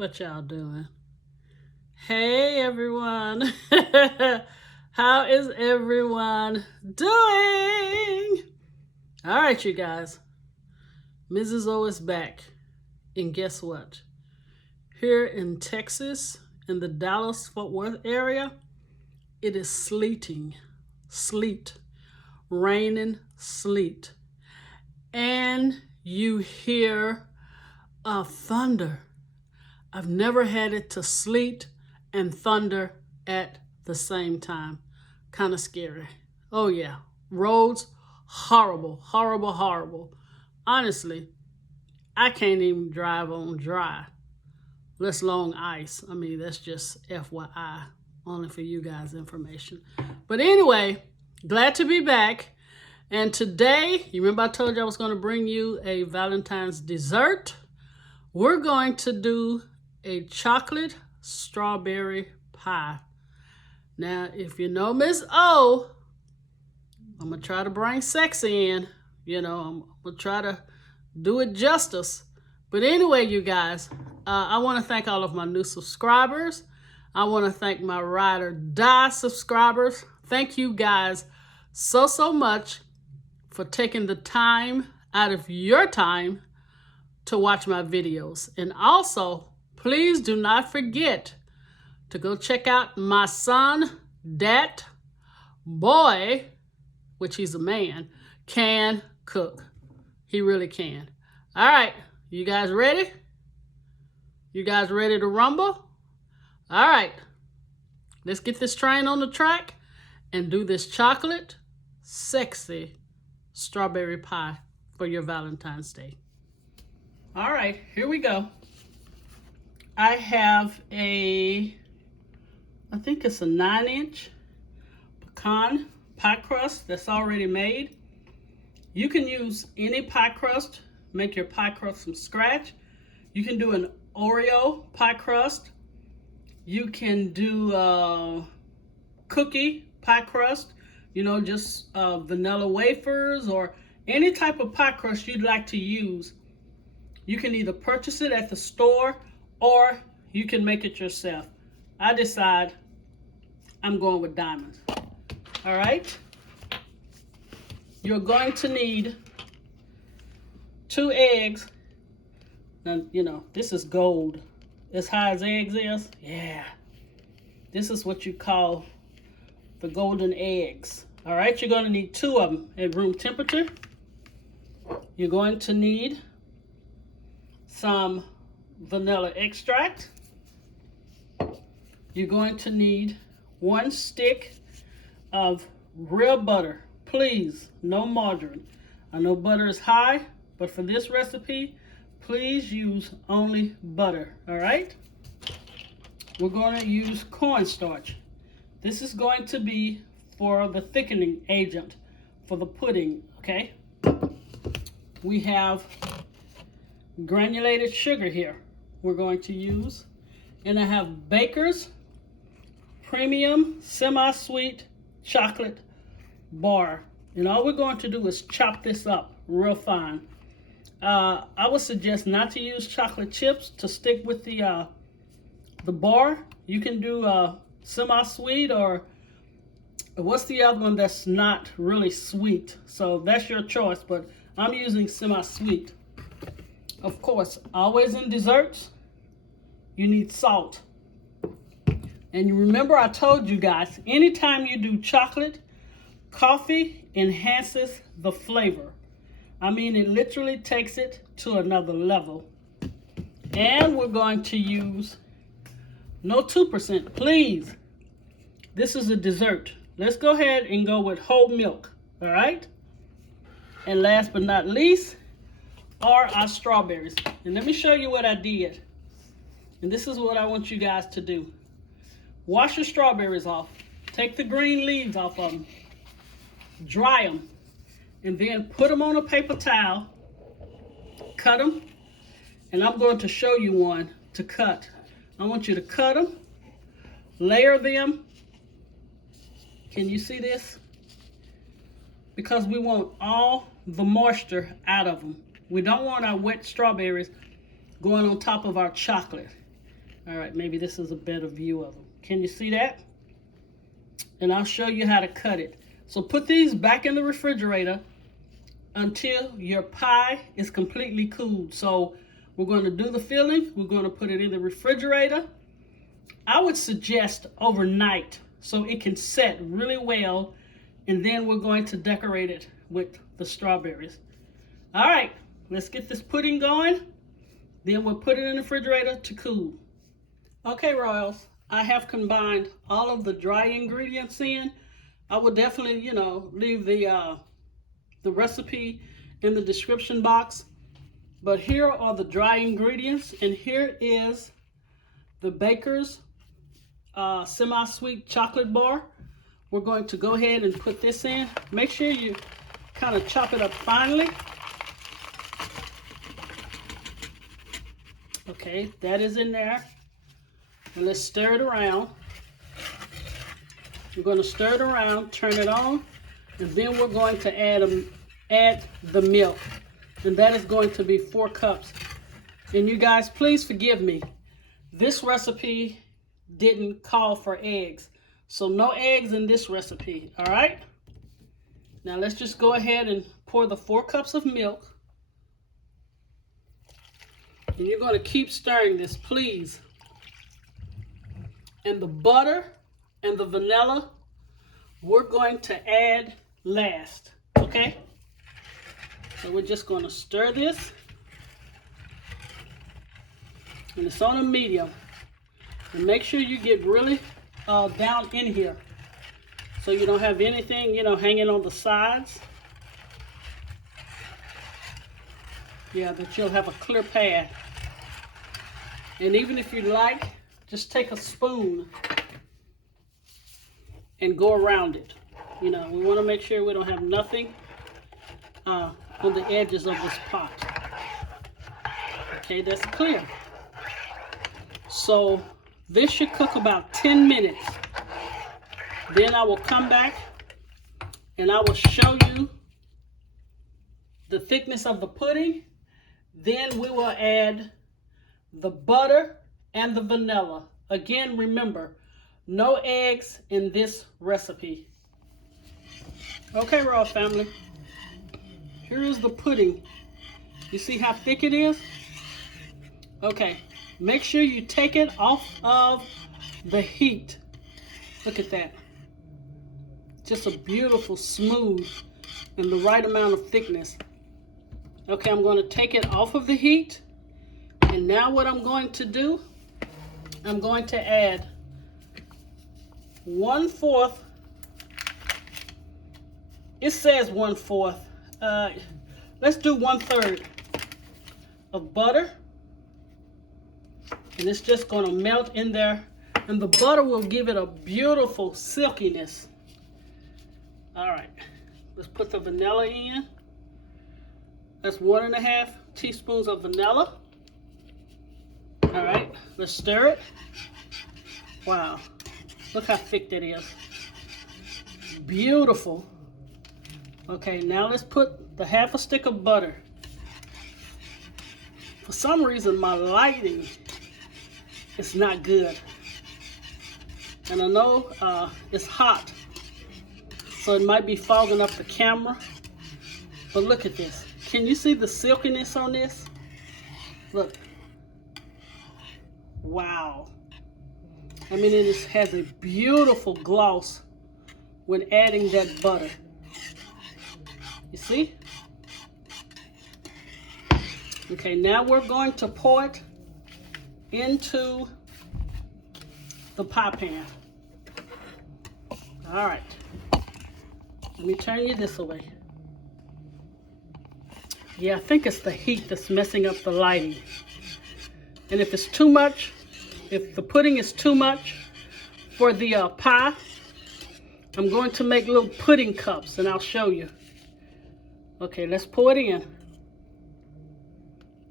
What y'all doing? Hey everyone. How is everyone doing? All right, you guys. Mrs. O is back. And guess what? Here in Texas, in the Dallas-Fort Worth area, it is sleeting. Sleet. Raining sleet. And you hear thunder. I've never had it to sleet and thunder at the same time. Kind of scary. Oh yeah, roads, horrible, horrible, horrible. Honestly, I can't even drive on dry, let alone ice. I mean, that's just FYI, only for you guys' information. But anyway, glad to be back. And today, you remember I told you I was going to bring you a Valentine's dessert? We're going to do a chocolate strawberry pie. Now, if you know Miss O, I'm going to try to bring sexy in. You know, I'm going to try to do it justice. But anyway, you guys, I want to thank all of my new subscribers. I want to thank my ride or die subscribers. Thank you guys so much for taking the time out of your time to watch my videos. And also, please do not forget to go check out my son, that boy, which he's a man, can cook. He really can. All right, you guys ready? You guys ready to rumble? All right, let's get this train on the track and do this chocolate, sexy strawberry pie for your Valentine's Day. All right, here we go. I have I think it's a 9-inch pecan pie crust that's already made. You can use any pie crust, make your pie crust from scratch. You can do an Oreo pie crust. You can do cookie pie crust, you know, just vanilla wafers or any type of pie crust you'd like to use. You can either purchase it at the store or you can make it yourself. I decide I'm going with diamonds. All right. You're going to need 2 eggs. Now, you know, this is gold. As high as eggs is, yeah. This is what you call the golden eggs. All right, you're going to need 2 of them at room temperature. You're going to need some vanilla extract. You're going to need 1 stick of real butter. Please, no margarine. I know butter is high, but for this recipe, please use only butter, all right? We're going to use cornstarch. This is going to be for the thickening agent for the pudding, okay? We have granulated sugar here we're going to use. And I have Baker's Premium Semi-Sweet Chocolate Bar. And all we're going to do is chop this up real fine. I would suggest not to use chocolate chips to stick with the bar. You can do semi-sweet, or what's the other one that's not really sweet? So that's your choice, but I'm using semi-sweet. Of course, always in desserts, you need salt. And you remember I told you guys, anytime you do chocolate, coffee enhances the flavor. I mean, it literally takes it to another level. And we're going to use no 2%, please. This is a dessert. Let's go ahead and go with whole milk, all right? And last but not least are our strawberries. And let me show you what I did. And this is what I want you guys to do. Wash your strawberries off. Take the green leaves off of them. Dry them. And then put them on a paper towel. Cut them. And I'm going to show you one to cut. I want you to cut them. Layer them. Can you see this? Because we want all the moisture out of them. We don't want our wet strawberries going on top of our chocolate. All right, maybe this is a better view of them. Can you see that? And I'll show you how to cut it. So put these back in the refrigerator until your pie is completely cooled. So we're going to do the filling. We're going to put it in the refrigerator. I would suggest overnight so it can set really well, and then we're going to decorate it with the strawberries. All right, let's get this pudding going. Then we'll put it in the refrigerator to cool. Okay, Royals, I have combined all of the dry ingredients in. I will definitely, leave the recipe in the description box. But here are the dry ingredients, and here is the Baker's semi-sweet chocolate bar. We're going to go ahead and put this in. Make sure you kind of chop it up finely. Okay, that is in there. And let's stir it around. We're going to stir it around, turn it on, and then we're going to add the milk. And that is going to be 4 cups. And you guys, please forgive me. This recipe didn't call for eggs. So no eggs in this recipe, all right? Now let's just go ahead and pour the 4 cups of milk. And you're going to keep stirring this, please. And the butter and the vanilla, we're going to add last, okay? So we're just going to stir this. And it's on a medium. And make sure you get really down in here so you don't have anything, hanging on the sides. Yeah, that you'll have a clear pad. And even if you like, just take a spoon and go around it. We want to make sure we don't have nothing on the edges of this pot. Okay, that's clear. So this should cook about 10 minutes. Then I will come back and I will show you the thickness of the pudding. Then we will add the butter and the vanilla. Again, remember, no eggs in this recipe. Okay, Royal family. Here is the pudding. You see how thick it is? Okay, make sure you take it off of the heat. Look at that. Just a beautiful, smooth, and the right amount of thickness. Okay, I'm going to take it off of the heat. And now what I'm going to do, I'm going to add 1/4. It says 1/4. Let's do 1/3 of butter. And it's just going to melt in there. And the butter will give it a beautiful silkiness. All right. Let's put the vanilla in. That's 1.5 teaspoons of vanilla. All right. Let's stir it. Wow. Look how thick that is. Beautiful. Okay, now let's put the 1/2 stick of butter. For some reason, my lighting is not good. And I know it's hot, so it might be fogging up the camera. But look at this. Can you see the silkiness on this? Look. Wow. I mean, it has a beautiful gloss when adding that butter. You see? Okay, now we're going to pour it into the pie pan. All right. Let me turn you this way. Yeah, I think it's the heat that's messing up the lighting. And if it's too much, if the pudding is too much for the pie, I'm going to make little pudding cups, and I'll show you. Okay, let's pour it in.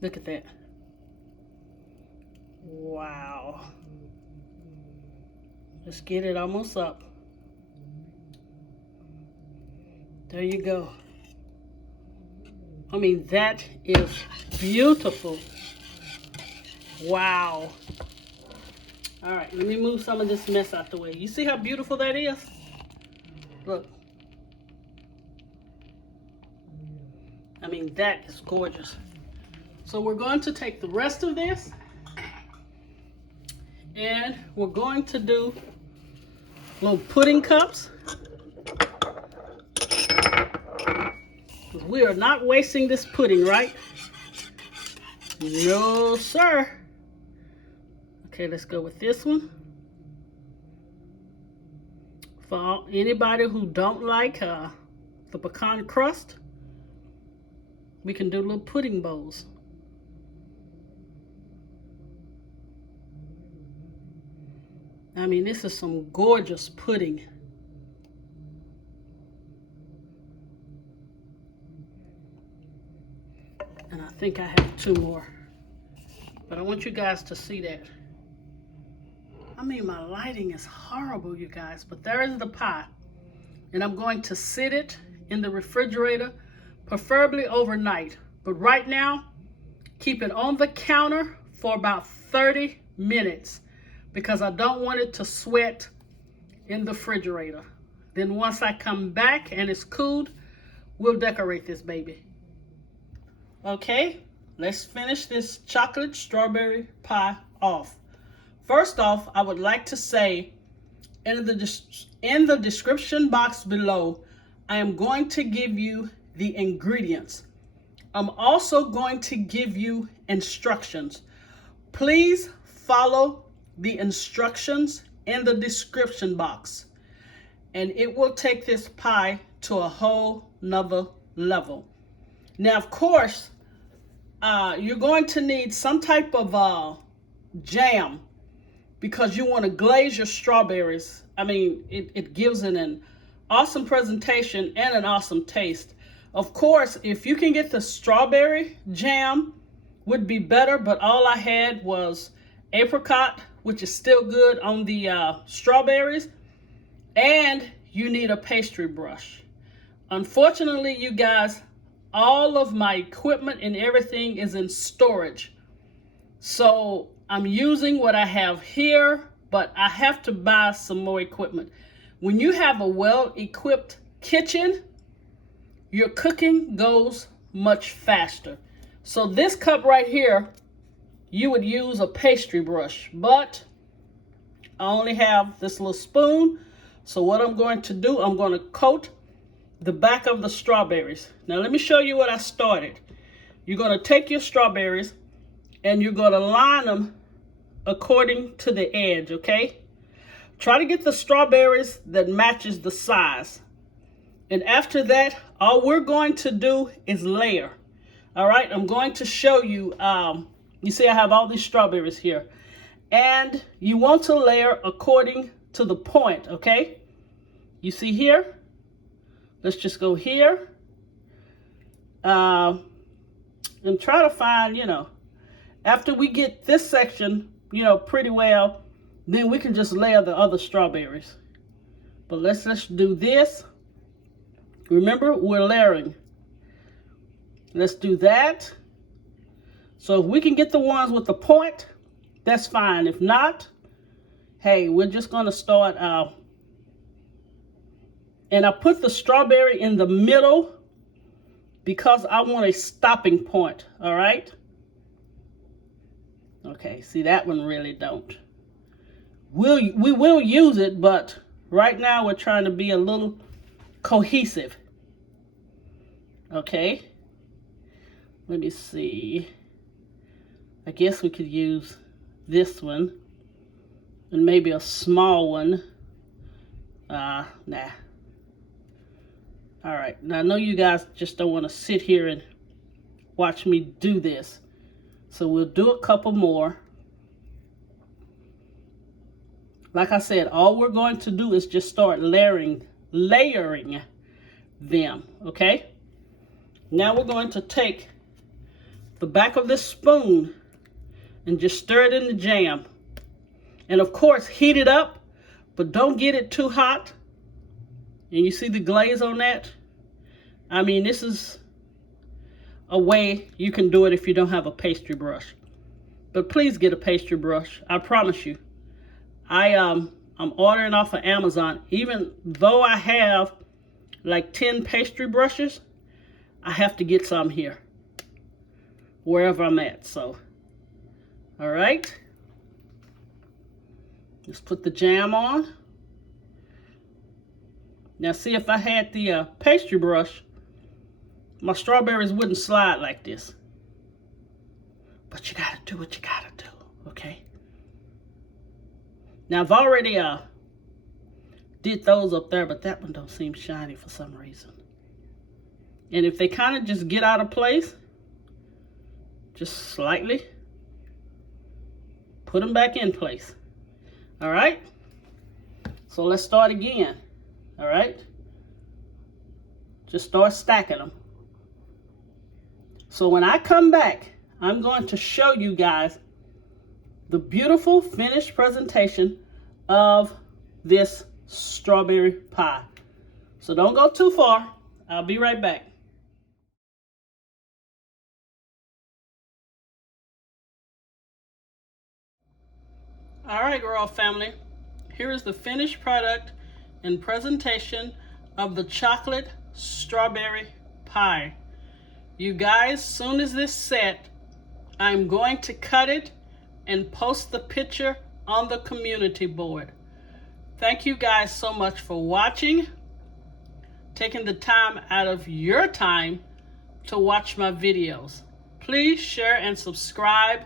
Look at that. Wow. Let's get it almost up. There you go. I mean, that is beautiful. Wow. All right, let me move some of this mess out the way. You see how beautiful that is? Look. I mean, that is gorgeous. So we're going to take the rest of this and we're going to do little pudding cups. We are not wasting this pudding, right? No, sir. Okay, let's go with this one. For anybody who don't like the pecan crust, we can do little pudding bowls. I mean, this is some gorgeous pudding. And I think I have 2 more. But I want you guys to see that. I mean, my lighting is horrible, you guys, but there is the pie. And I'm going to sit it in the refrigerator, preferably overnight. But right now, keep it on the counter for about 30 minutes because I don't want it to sweat in the refrigerator. Then once I come back and it's cooled, we'll decorate this baby. Okay, let's finish this chocolate strawberry pie off. First off, I would like to say in the description box below, I am going to give you the ingredients. I'm also going to give you instructions. Please follow the instructions in the description box, and it will take this pie to a whole nother level. Now, of course, you're going to need some type of jam because you want to glaze your strawberries. I mean, it gives it an awesome presentation and an awesome taste. Of course, if you can get the strawberry jam, would be better, but all I had was apricot, which is still good on the strawberries, and you need a pastry brush. Unfortunately, you guys, all of my equipment and everything is in storage. So I'm using what I have here, but I have to buy some more equipment. When you have a well-equipped kitchen, your cooking goes much faster. So this cup right here, you would use a pastry brush, but I only have this little spoon. So what I'm going to do, I'm going to coat the back of the strawberries. Now let me show you what I started. You're going to take your strawberries and you're going to line them according to the edge, okay? Try to get the strawberries that matches the size. And after that, all we're going to do is layer. All right, I'm going to show you, you see I have all these strawberries here. And you want to layer according to the point, okay? You see here? Let's just go here. And try to find, after we get this section, pretty well, then we can just layer the other strawberries. But let's just do this. Remember, we're layering. Let's do that. So if we can get the ones with the point, that's fine. If not, hey, we're just going to start out. And I put the strawberry in the middle because I want a stopping point, all right? Okay, see, that one really don't. We will use it, but right now we're trying to be a little cohesive. Okay. Let me see. I guess we could use this one and maybe a small one. Nah. All right. Now I know you guys just don't want to sit here and watch me do this. So we'll do a couple more. Like I said, all we're going to do is just start layering them, okay? Now we're going to take the back of this spoon and just stir it in the jam. And of course, heat it up, but don't get it too hot. And you see the glaze on that? I mean, this is a way you can do it if you don't have a pastry brush. But please get a pastry brush. I promise you, I'm ordering off of Amazon. Even though I have like 10 pastry brushes, I have to get some here wherever I'm at. So, all right. Let's put the jam on. Now see, if I had the pastry brush, my strawberries wouldn't slide like this. But you gotta do what you gotta do, okay? Now I've already did those up there, but that one don't seem shiny for some reason. And if they kind of just get out of place, just slightly, put them back in place. All right? So let's start again. All right? Just start stacking them. So when I come back, I'm going to show you guys the beautiful finished presentation of this strawberry pie. So don't go too far. I'll be right back. All right, Royal family, here is the finished product and presentation of the chocolate strawberry pie. You guys, soon as this set, I'm going to cut it and post the picture on the community board. Thank you guys so much for watching, taking the time out of your time to watch my videos. Please share and subscribe.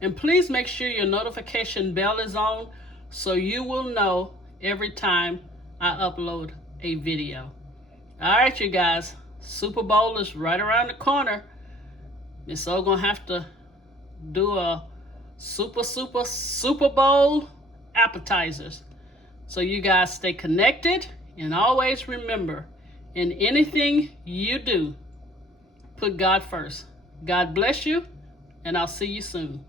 And please make sure your notification bell is on so you will know every time I upload a video. All right, you guys, Super Bowl is right around the corner. Miss O gonna have to do a Super Bowl appetizers. So you guys stay connected and always remember, in anything you do, put God first. God bless you, and I'll see you soon.